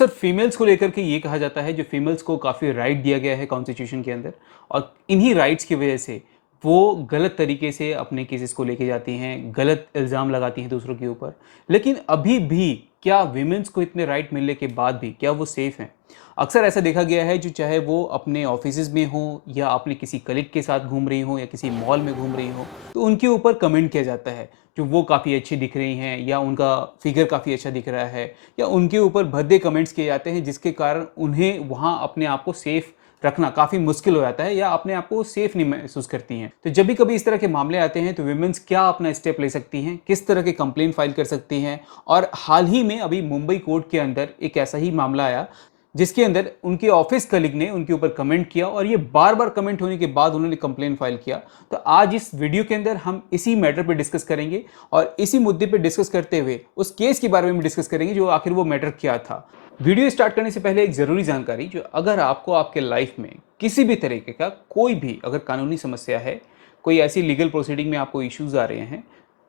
अक्सर फीमेल्स को लेकर के ये कहा जाता है जो फीमेल्स को काफ़ी राइट दिया गया है कॉन्स्टिट्यूशन के अंदर और इन्हीं राइट्स की वजह से वो गलत तरीके से अपने केसेस को लेके जाती हैं, गलत इल्ज़ाम लगाती हैं दूसरों के ऊपर। लेकिन अभी भी क्या विमेंस को इतने राइट मिलने के बाद भी क्या वो सेफ़ हैं? अक्सर ऐसा देखा गया है जो चाहे वो अपने ऑफिसेज़ में हों या अपने किसी कलीग के साथ घूम रही हों या किसी मॉल में घूम रही हों, तो उनके ऊपर कमेंट किया जाता है, जो वो काफ़ी अच्छी दिख रही हैं या उनका फिगर काफ़ी अच्छा दिख रहा है या उनके ऊपर भद्दे कमेंट्स किए जाते हैं जिसके कारण उन्हें वहाँ अपने आप को सेफ रखना काफ़ी मुश्किल हो जाता है या अपने आप को सेफ नहीं महसूस करती हैं। तो जब भी कभी इस तरह के मामले आते हैं तो वुमेन्स क्या अपना स्टेप ले सकती हैं, किस तरह के कंप्लेंट फाइल कर सकती हैं। और हाल ही में अभी मुंबई कोर्ट के अंदर एक ऐसा ही मामला आया जिसके अंदर उनके ऑफिस कलीग ने उनके ऊपर कमेंट किया और ये बार-बार कमेंट होने के बाद उन्होंने कंप्लेन फाइल किया। तो आज इस वीडियो के अंदर हम इसी मैटर पे डिस्कस करेंगे और इसी मुद्दे पे डिस्कस करते हुए उस केस के बारे में डिस्कस करेंगे जो आखिर वो मैटर क्या था। वीडियो स्टार्ट करने से पहले एक ज़रूरी जानकारी, जो अगर आपको आपके लाइफ में किसी भी तरीके का कोई भी अगर कानूनी समस्या है, कोई ऐसी लीगल प्रोसीडिंग में आपको इश्यूज़ आ रहे हैं,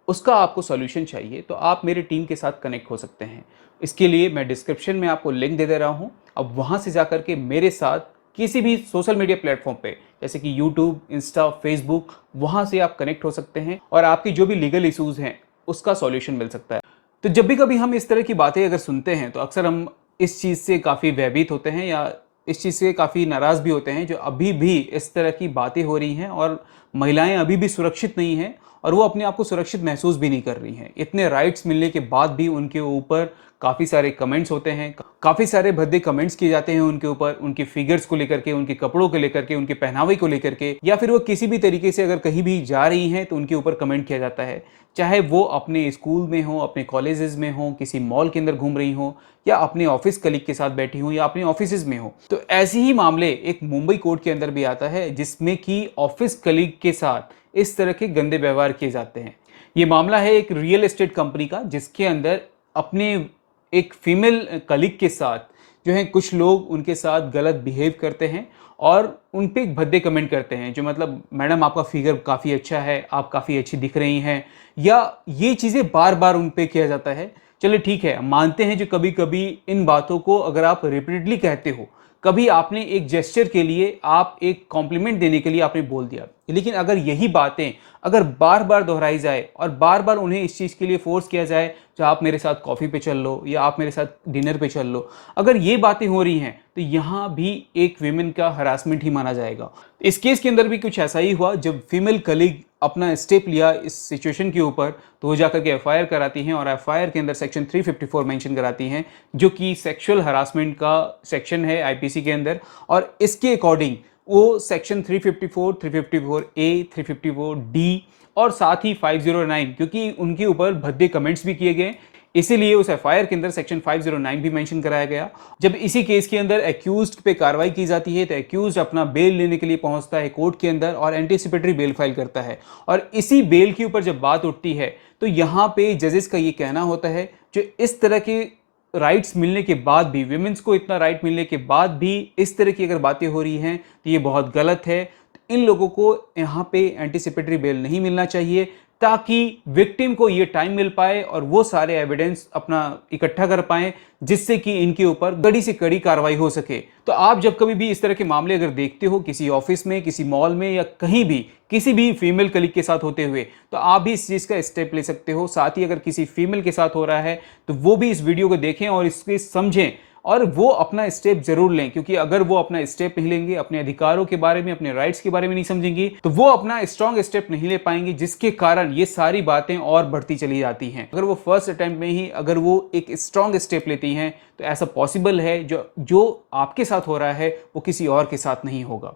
उसका आपको सॉल्यूशन चाहिए, तो आप मेरी टीम के साथ कनेक्ट हो सकते हैं। इसके लिए मैं डिस्क्रिप्शन में आपको लिंक दे दे रहा हूँ। अब वहाँ से जाकर के मेरे साथ किसी भी सोशल मीडिया प्लेटफ़ॉर्म पे जैसे कि यूट्यूब, इंस्टा, फ़ेसबुक, वहाँ से आप कनेक्ट हो सकते हैं और आपकी जो भी लीगल इश्यूज़ हैं, उसका सॉल्यूशन मिल सकता है। तो जब भी कभी हम इस तरह की बातें अगर सुनते हैं, तो अक्सर हम इस चीज़ से काफ़ी भयभीत होते हैं या इस चीज़ से काफ़ी नाराज़ भी होते हैं, जो अभी भी इस तरह की बातें हो रही हैं और महिलाएँ अभी भी सुरक्षित नहीं हैं और वो अपने आप को सुरक्षित महसूस भी नहीं कर रही हैं। इतने राइट्स मिलने के बाद भी उनके ऊपर काफ़ी सारे कमेंट्स होते हैं, काफ़ी सारे भद्दे कमेंट्स किए जाते हैं उनके ऊपर, उनके फिगर्स को लेकर के, उनके कपड़ों को लेकर के, उनके पहनावे को लेकर के, या फिर वो किसी भी तरीके से अगर कहीं भी जा रही हैं तो उनके ऊपर कमेंट किया जाता है। चाहे वो अपने स्कूल में हों, अपने कॉलेजेस में हों, किसी मॉल के अंदर घूम रही हों या अपने ऑफिस कलीग के साथ बैठी हों या अपने ऑफिसेज़ में हों। तो ऐसे ही मामले एक मुंबई कोर्ट के अंदर भी आता है जिसमें कि ऑफिस कलीग के साथ इस तरह के गंदे व्यवहार किए जाते हैं। ये मामला है एक रियल एस्टेट कंपनी का जिसके अंदर अपने एक फीमेल कलीग के साथ जो है कुछ लोग उनके साथ गलत बिहेव करते हैं और उन पे भद्दे कमेंट करते हैं, जो मतलब मैडम आपका फिगर काफ़ी अच्छा है, आप काफ़ी अच्छी दिख रही हैं, या ये चीज़ें बार-बार उन पे किया जाता है। चलिए ठीक है, मानते हैं जो कभी-कभी इन बातों को अगर आप रिपीटेडली कहते हो, कभी आपने एक जेस्चर के लिए, आप एक कॉम्प्लीमेंट देने के लिए आपने बोल दिया। लेकिन अगर यही बातें अगर बार-बार दोहराई जाए और बार-बार उन्हें इस चीज़ के लिए फ़ोर्स किया जाए, जो आप मेरे साथ कॉफ़ी पे चल लो या आप मेरे साथ डिनर पे चल लो। अगर ये बातें हो रही हैं, तो यहाँ भी एक वीमेन का हरासमेंट ही माना जाएगा। इस केस के अंदर भी कुछ ऐसा ही हुआ, जब फीमेल कलीग अपना स्टेप लिया इस सिचुएशन के ऊपर, तो वो जाकर के एफआईआर कराती हैं और एफआईआर के अंदर सेक्शन 354 मेंशन कराती हैं, जो कि सेक्सुअल हरासमेंट का सेक्शन है आईपीसी के अंदर। और इसके अकॉर्डिंग वो सेक्शन 354, 354 ए, 354 डी और साथ ही 509, क्योंकि उनके ऊपर भद्दे कमेंट्स भी किए गए, इसीलिए उस एफआईआर के अंदर सेक्शन 509 भी मेंशन कराया गया। जब इसी केस के अंदर एक्यूज्ड पे कार्रवाई की जाती है, तो एक्यूज्ड अपना बेल लेने के लिए पहुंचता है कोर्ट के अंदर और एंटीसिपेटरी बेल फाइल करता है। और इसी बेल के ऊपर जब बात उठती है, तो यहाँ पे जजेस का ये कहना होता है, जो इस तरह के राइट्स मिलने के बाद भी, विमेंस को इतना राइट मिलने के बाद भी इस तरह की अगर बातें हो रही हैं, तो ये बहुत गलत है। तो इन लोगों को यहाँ पे एंटीसिपेटरी बेल नहीं मिलना चाहिए, ताकि विक्टिम को ये टाइम मिल पाए और वो सारे एविडेंस अपना इकट्ठा कर पाएँ, जिससे कि इनके ऊपर कड़ी से कड़ी कार्रवाई हो सके। तो आप जब कभी भी इस तरह के मामले अगर देखते हो किसी ऑफिस में, किसी मॉल में या कहीं भी, किसी भी फीमेल कलीग के साथ होते हुए, तो आप भी इस चीज़ का स्टेप ले सकते हो। साथ ही अगर किसी फीमेल के साथ हो रहा है, तो वो भी इस वीडियो को देखें और इसके समझें और वो अपना स्टेप ज़रूर लें, क्योंकि अगर वो अपना स्टेप नहीं लेंगे, अपने अधिकारों के बारे में, अपने राइट्स के बारे में नहीं समझेंगी, तो वो अपना स्ट्रॉन्ग स्टेप नहीं ले पाएंगी, जिसके कारण ये सारी बातें और बढ़ती चली जाती हैं। अगर वो फर्स्ट अटेम्प्ट में ही अगर वो एक स्ट्रॉन्ग स्टेप लेती हैं, तो ऐसा पॉसिबल है जो आपके साथ हो रहा है, वो किसी और के साथ नहीं होगा।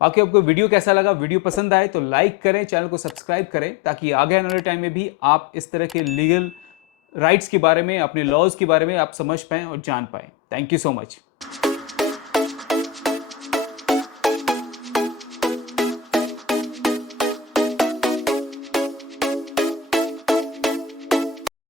बाकी आपको वीडियो कैसा लगा? वीडियो पसंद आए तो लाइक करें, चैनल को सब्सक्राइब करें, ताकि आगे आने वाले टाइम में भी आप इस तरह के लीगल राइट्स के बारे में, अपने लॉज के बारे में आप समझ पाएँ और जान पाएँ। Thank you so much.